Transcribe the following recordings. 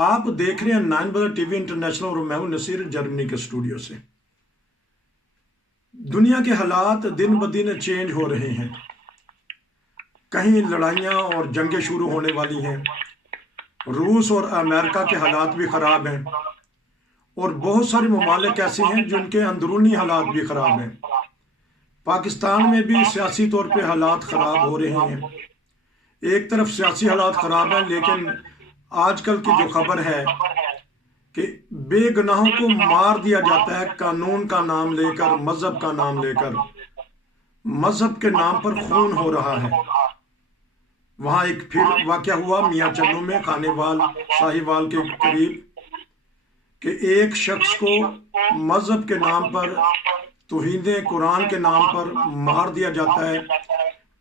آپ دیکھ رہے ہیں 9 بجے ٹی وی انٹرنیشنل اور میں ہوں نصیر جرمنی کے اسٹوڈیو سے۔ دنیا کے حالات دن بدن چینج ہو رہے ہیں، کہیں لڑائیاں اور جنگیں شروع ہونے والی ہیں، روس اور امریکہ کے حالات بھی خراب ہیں، اور بہت سارے ممالک ایسے ہیں جن کے اندرونی حالات بھی خراب ہیں۔ پاکستان میں بھی سیاسی طور پہ حالات خراب ہو رہے ہیں۔ ایک طرف سیاسی حالات خراب ہیں، لیکن آج کل کی جو خبر ہے کہ بے گناہوں کو مار دیا جاتا ہے قانون کا نام لے کر، مذہب کا نام لے کر، مذہب کے نام پر خون ہو رہا ہے۔ وہاں ایک پھر واقعہ ہوا میاں چنو میں، خانے وال ساہیوال کے قریب، کہ ایک شخص کو مذہب کے نام پر، توہین قرآن کے نام پر مار دیا جاتا ہے۔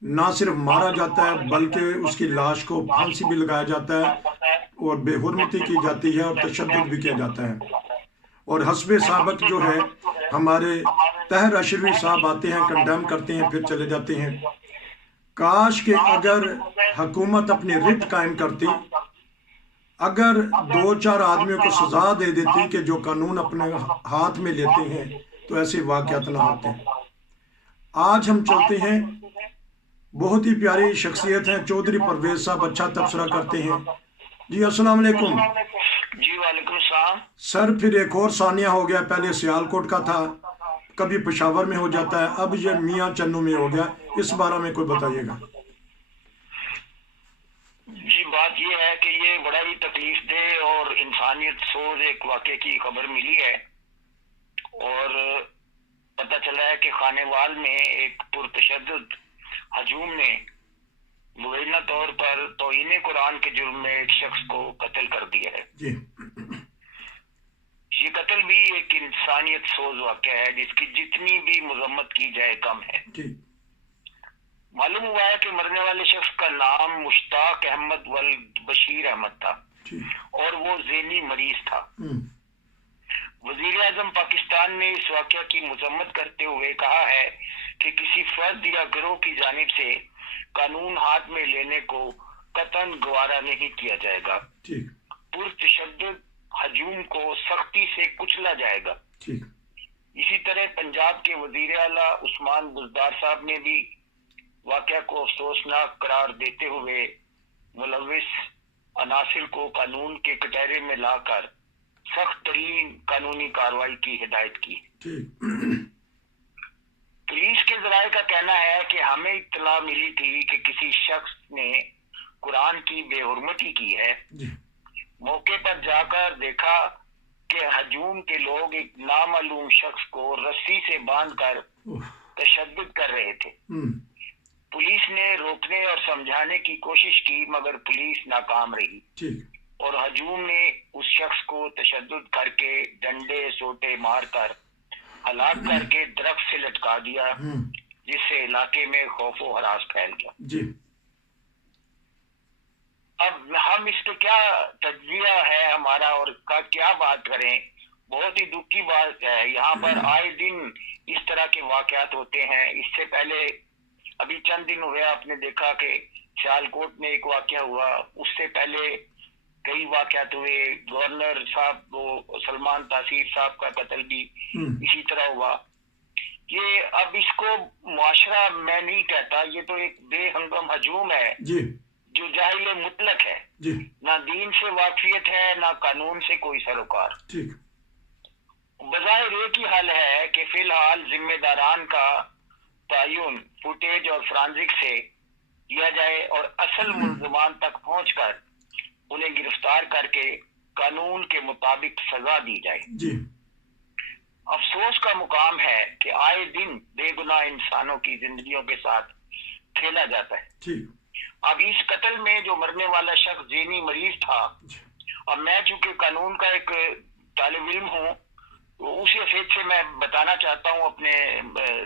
نہ صرف مارا جاتا ہے بلکہ اس کی لاش کو پھانسی بھی لگایا جاتا ہے اور بے حرمتی کی جاتی ہے اور تشدد بھی کیا جاتا ہے۔ اور حسب سابق جو ہے، ہمارے طاہر اشرفی صاحب آتے ہیں، کنڈیم کرتے ہیں، پھر چلے جاتے ہیں۔ کاش کہ اگر حکومت اپنی رٹ قائم کرتی، اگر 2-4 آدمیوں کو سزا دے دیتی کہ جو قانون اپنے ہاتھ میں لیتے ہیں، تو ایسے واقعات نہ ہوتے۔ آج ہم چلتے ہیں، بہت ہی پیاری شخصیت ہیں چودھری پرویز صاحب، اچھا تبصرہ کرتے ہیں۔ جی السلام علیکم۔ جی وعلیکم السلام سر، پھر ایک اور ثانیہ ہو گیا، پہلے سیالکوٹ کا تھا، کبھی پشاور میں ہو جاتا ہے، اب یہ میاں چنو میں ہو گیا، اس بارے میں کوئی بتائیے گا۔ جی بات یہ ہے کہ یہ بڑا ہی تکلیف دہ اور انسانیت سوز ایک واقعے کی خبر ملی ہے، اور پتہ چلا ہے کہ خانے وال میں ایک پرتشدد ہجوم نے مبینہ طور پر توہین قرآن کے جرم میں ایک شخص کو قتل کر دیا ہے۔ جی یہ قتل بھی ایک انسانیت سوز واقعہ ہے جس کی جتنی بھی مذمت کی جائے کم ہے۔ جی معلوم ہوا ہے کہ مرنے والے شخص کا نام مشتاق احمد ولد بشیر احمد تھا، جی اور وہ ذہنی مریض تھا۔ ہم، وزیر اعظم پاکستان نے اس واقعہ کی مذمت کرتے ہوئے کہا ہے کہ کسی فرد یا گروہ کی جانب سے قانون ہاتھ میں لینے کو قطعاً گوارا نہیں کیا جائے گا۔ ٹھیک پرتشدد ہجوم کو سختی سے کچلا جائے گا۔ ٹھیک اسی طرح پنجاب کے وزیر اعلیٰ عثمان بزدار صاحب نے بھی واقعہ کو افسوسناک قرار دیتے ہوئے ملوث عناصر کو قانون کے کٹہرے میں لا کر سخت ترین قانونی کارروائی کی ہدایت کی۔ ٹھیک پولیس کے ذرائع کا کہنا ہے کہ ہمیں اطلاع ملی تھی کہ کسی شخص نے قرآن کی بے حرمتی کی ہے۔ جی موقع پر جا کر دیکھا کہ ہجوم کے لوگ ایک نامعلوم شخص کو رسی سے باندھ کر اوہ، تشدد کر رہے تھے۔ ہم، پولیس نے روکنے اور سمجھانے کی کوشش کی، مگر پولیس ناکام رہی، ٹھیک اور ہجوم نے اس شخص کو تشدد کر کے ڈنڈے سوٹے مار کر ہلاک کر کے درخت سے لٹکا دیا، ہم، جس سے علاقے میں خوف و ہراس پھیل گیا۔ جی اب ہم اس پہ کیا تجزیہ ہے ہمارا اور اس کا کیا بات کریں؟ بہت ہی دکھ کی بات ہے، یہاں پر آئے دن اس طرح کے واقعات ہوتے ہیں۔ اس سے پہلے ابھی چند دن ہوئے آپ نے دیکھا کہ سیالکوٹ میں ایک واقعہ ہوا، اس سے پہلے کئی واقعات ہوئے، گورنر صاحب وہ سلمان تاثیر صاحب کا قتل بھی ہم، اسی طرح ہوا۔ یہ اب اس کو معاشرہ میں نہیں کہتا، یہ تو ایک بے ہنگم ہجوم ہے جی جو جاہل مطلق ہے، جی نہ دین سے واقفیت ہے نہ قانون سے کوئی سروکار۔ ٹھیک بظاہر ایک ہی حل ہے کہ فی الحال ذمہ داران کا تعین فوٹیج اور فرانزک سے کیا جائے اور اصل ملزمان تک پہنچ کر انہیں گرفتار کر کے قانون کے مطابق سزا دی جائے۔ جی افسوس کا مقام ہے کہ آئے دن بے گناہ انسانوں کی زندگیوں کے ساتھ کھیلا جاتا ہے۔ ٹھیک اب اس قتل میں جو مرنے والا شخص ذہنی مریض تھا، جی اور میں چونکہ قانون کا ایک طالب علم ہوں، اس حیثیت سے میں بتانا چاہتا ہوں اپنے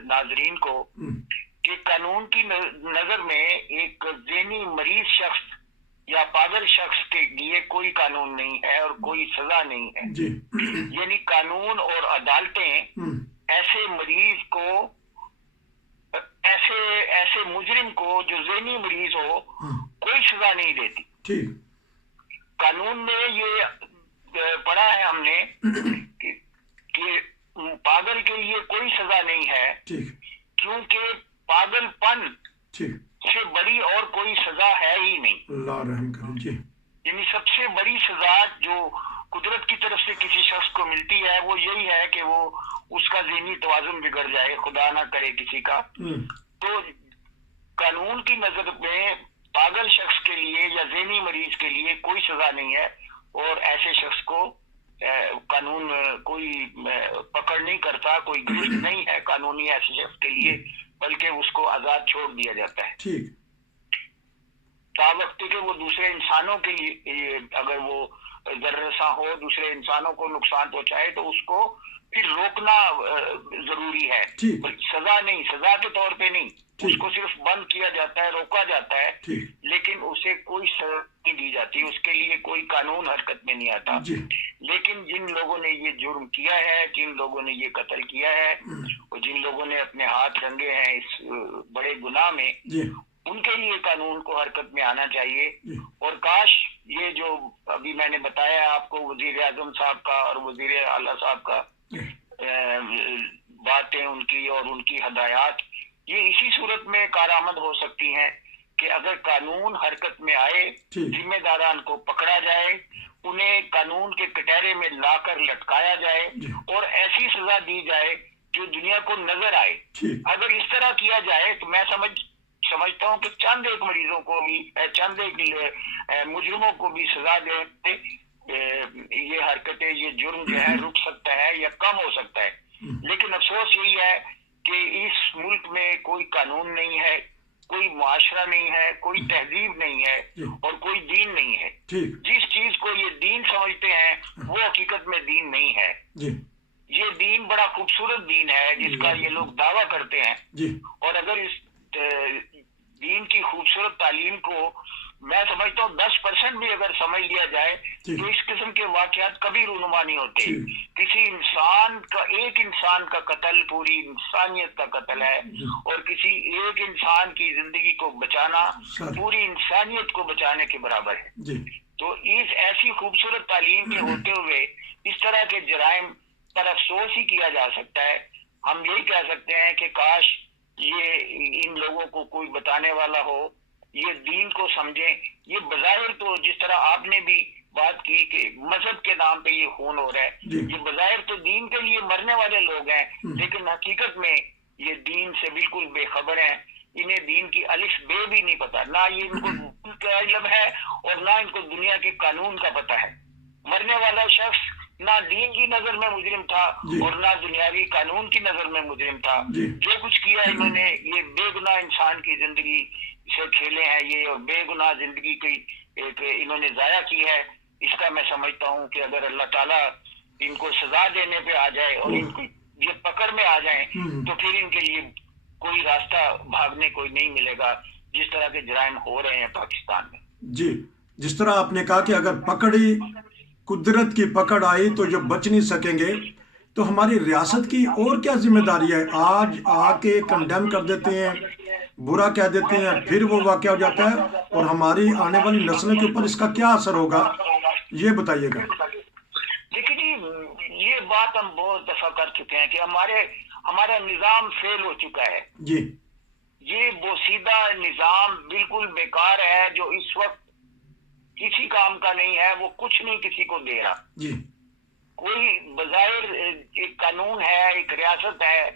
ناظرین کو ہم، کہ قانون کی نظر میں ایک ذہنی مریض شخص یا پاگل شخص کے لیے کوئی قانون نہیں ہے اور کوئی سزا نہیں ہے۔ جی یعنی قانون اور عدالتیں ہم، ایسے مریض کو، ایسے مجرم کو جو ذہنی مریض ہو، ہم، کوئی سزا نہیں دیتی۔ ٹھیک قانون میں یہ پڑھا ہے ہم نے کہ پاگل کے لیے کوئی سزا نہیں ہے، کیونکہ پاگل پن سے بڑی اور کوئی سزا ہے ہی نہیں۔ اللہ رحم کرے جی۔ یعنی سب سے بڑی سزا جو قدرت کی طرف سے کسی شخص کو ملتی ہے وہ یہی ہے کہ وہ اس کا ذہنی توازن بگڑ جائے، خدا نہ کرے کسی کا۔ تو قانون کی نظر میں پاگل شخص کے لیے یا ذہنی مریض کے لیے کوئی سزا نہیں ہے، اور ایسے شخص کو قانون کوئی پکڑ نہیں کرتا، کوئی گرفت نہیں ہے قانونی ایسے شخص کے لیے، بلکہ اس کو آزاد چھوڑ دیا جاتا ہے تا وقت کہ وہ دوسرے انسانوں کے لیے اگر وہ ضررساں ہو، دوسرے انسانوں کو نقصان پہنچائے تو اس کو پھر روکنا ضروری ہے، سزا نہیں، سزا کے طور پہ نہیں، اس کو صرف بند کیا جاتا ہے، روکا جاتا ہے، لیکن اسے کوئی سزا نہیں دی جاتی، اس کے لیے کوئی قانون حرکت میں نہیں آتا۔ لیکن جن لوگوں نے یہ جرم کیا ہے، جن لوگوں نے یہ قتل کیا ہے، اور جن لوگوں نے اپنے ہاتھ رنگے ہیں اس بڑے گناہ میں، ان کے لیے قانون کو حرکت میں آنا چاہیے۔ اور کاش یہ جو ابھی میں نے بتایا آپ کو، وزیر اعظم صاحب کا اور وزیر اعلیٰ صاحب کا باتیں ان کی اور ان کی ہدایات، یہ اسی صورت میں کارآمد ہو سکتی ہیں کہ اگر قانون حرکت میں آئے، ذمہ داران کو پکڑا جائے، انہیں قانون کے کٹہرے میں لا کر لٹکایا جائے اور ایسی سزا دی جائے جو دنیا کو نظر آئے۔ اگر اس طرح کیا جائے تو میں سمجھتا ہوں کہ چند ایک مریضوں کو بھی، چند ایک مجرموں کو بھی سزا دے، یہ حرکتیں، یہ جرم جو ہے رک سکتا ہے یا کم ہو سکتا ہے۔ لیکن افسوس یہی ہے کہ اس ملک میں کوئی قانون نہیں ہے، کوئی معاشرہ نہیں ہے، کوئی تہذیب نہیں ہے، اور کوئی دین نہیں ہے۔ جس چیز کو یہ دین سمجھتے ہیں وہ حقیقت میں دین نہیں ہے۔ یہ دین بڑا خوبصورت دین ہے جس کا یہ لوگ دعویٰ کرتے ہیں، اور اگر اس دین کی خوبصورت تعلیم کو میں سمجھتا ہوں 10% بھی اگر سمجھ لیا جائے تو اس قسم کے واقعات کبھی رونما نہیں ہوتے۔ کسی انسان کا، ایک انسان کا قتل پوری انسانیت کا قتل ہے، اور کسی ایک انسان کی زندگی کو بچانا پوری انسانیت کو بچانے کے برابر ہے۔ تو اس ایسی خوبصورت تعلیم کے ہوتے ہوئے اس طرح کے جرائم پر افسوس ہی کیا جا سکتا ہے۔ ہم یہی کہہ سکتے ہیں کہ کاش یہ ان لوگوں کو کوئی بتانے والا ہو، یہ دین کو سمجھیں۔ یہ بظاہر تو جس طرح آپ نے بھی بات کی کہ مذہب کے نام پہ یہ خون ہو رہا ہے، یہ بظاہر تو دین کے لیے مرنے والے لوگ ہیں، لیکن حقیقت میں یہ دین سے بالکل بے خبر ہیں۔ انہیں دین کی الف بے بھی نہیں پتا، نہ یہ ان کو دین کا علم ہے اور نہ ان کو دنیا کے قانون کا پتہ ہے۔ مرنے والا شخص نہ دین کی نظر میں مجرم تھا اور نہ دنیاوی قانون کی نظر میں مجرم تھا۔ جو کچھ کیا انہوں نے، یہ بے گناہ انسان کی زندگی سے کھیلے ہیں یہ، اور بے گناہ زندگی کی ایک انہوں نے ضائع کی ہے۔ اس کا میں سمجھتا ہوں کہ اگر اللہ تعالیٰ ان کو سزا دینے پہ آ جائے اور ان کی یہ پکڑ میں آ جائیں تو پھر ان کے لیے کوئی راستہ بھاگنے کو نہیں ملے گا، جس طرح کے جرائم ہو رہے ہیں پاکستان میں۔ جی، جس طرح آپ نے کہا کہ اگر پکڑی، قدرت کی پکڑ آئی تو جو بچ نہیں سکیں گے، تو ہماری ریاست کی اور کیا ذمہ داری ہے؟ آج آ کے کنڈیم کر دیتے ہیں، برا کہہ دیتے ہیں، پھر وہ واقعہ ہو جاتا ہے، اور ہماری آنے والی نسلوں کے اوپر اس کا کیا اثر ہوگا، یہ بتائیے گا۔ دیکھیے جی، یہ بات ہم بہت دفعہ کر چکے ہیں کہ ہمارا نظام فیل ہو چکا ہے۔ جی، یہ بوسیدہ نظام بالکل بیکار ہے، جو اس وقت کسی کام کا نہیں ہے، وہ کچھ نہیں کسی کو دے رہا۔ جی، کوئی بظاہر ایک قانون ہے، ایک ریاست ہے،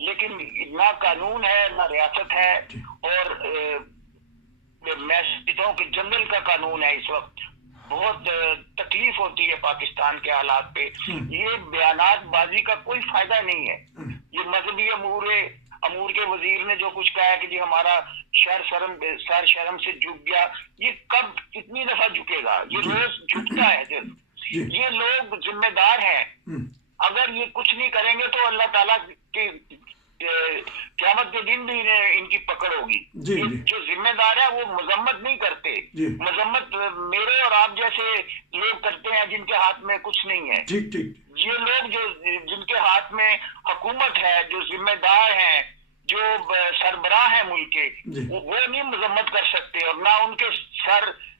لیکن نہ قانون ہے نہ ریاست ہے، اور میں سمجھتا ہوں کہ جنگل کا قانون ہے۔ اس وقت بہت تکلیف ہوتی ہے پاکستان کے حالات پہ۔ یہ بیانات بازی کا کوئی فائدہ نہیں ہے۔ یہ مذہبی امور کے وزیر نے جو کچھ کہا ہے کہ جی ہمارا سر شرم سے جھک گیا، یہ کب کتنی دفعہ جھکے گا؟ یہ روز جھکتا ہے۔ یہ لوگ ذمہ دار ہیں، اگر یہ کچھ نہیں کریں گے تو اللہ تعالیٰ کی قیامت کے دن بھی ان کی پکڑ ہوگی۔ جو ذمہ دار ہے وہ مذمت نہیں کرتے، مذمت میرے اور آپ جیسے لوگ کرتے ہیں جن کے ہاتھ میں کچھ نہیں ہے۔ یہ لوگ جن کے ہاتھ میں حکومت ہے، جو ذمہ دار ہیں، جو سربراہ ہیں ملک کے، وہ نہیں مذمت کر سکتے، اور نہ ان کے سر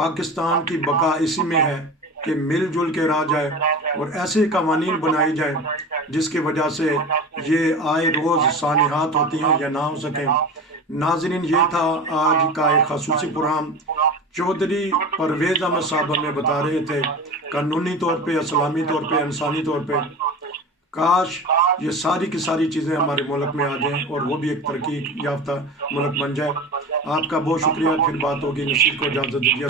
پاکستان کی بقا اسی میں ہے کہ مل جل کے رہا جائے اور ایسے قوانین بنائی جائے جس کی وجہ سے یہ آئے روز سانحات ہوتی ہیں یا نہ ہو سکیں۔ ناظرین، یہ تھا آج کا ایک خصوصی پروگرام۔ چودھری پرویز احمد صاحب ہمیں بتا رہے تھے قانونی طور پہ، اسلامی طور پہ، انسانی طور پہ کاش یہ ساری کی ساری چیزیں ہمارے ملک میں آ جائیں اور وہ بھی ایک ترقی یافتہ ملک بن جائے۔ آپ کا بہت شکریہ، پھر بات ہوگی، نصیر کو اجازت دیجیے۔